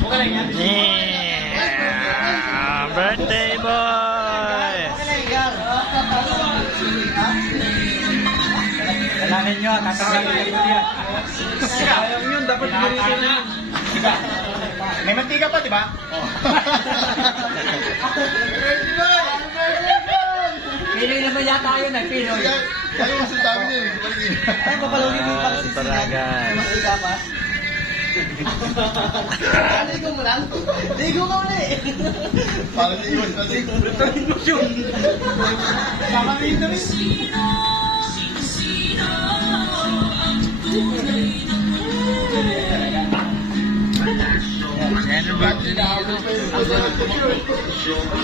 Yeah! Birthday boy! Kailangan nyo, tatanggalin nyo yan. Sayang yun, dapat gamitin na. May mantika pa, di ba? Pinoy naman yata yun eh, Pinoy. Kaya yung masasabi niya eh. Ay, papalawin mo yung pagsisinan. Taragan. May mantika pa. Ligo mo lang. Ligo ka muna eh. Parang iwas na siya. Return mo yun. Kamarin na rin. Yan ang birthday.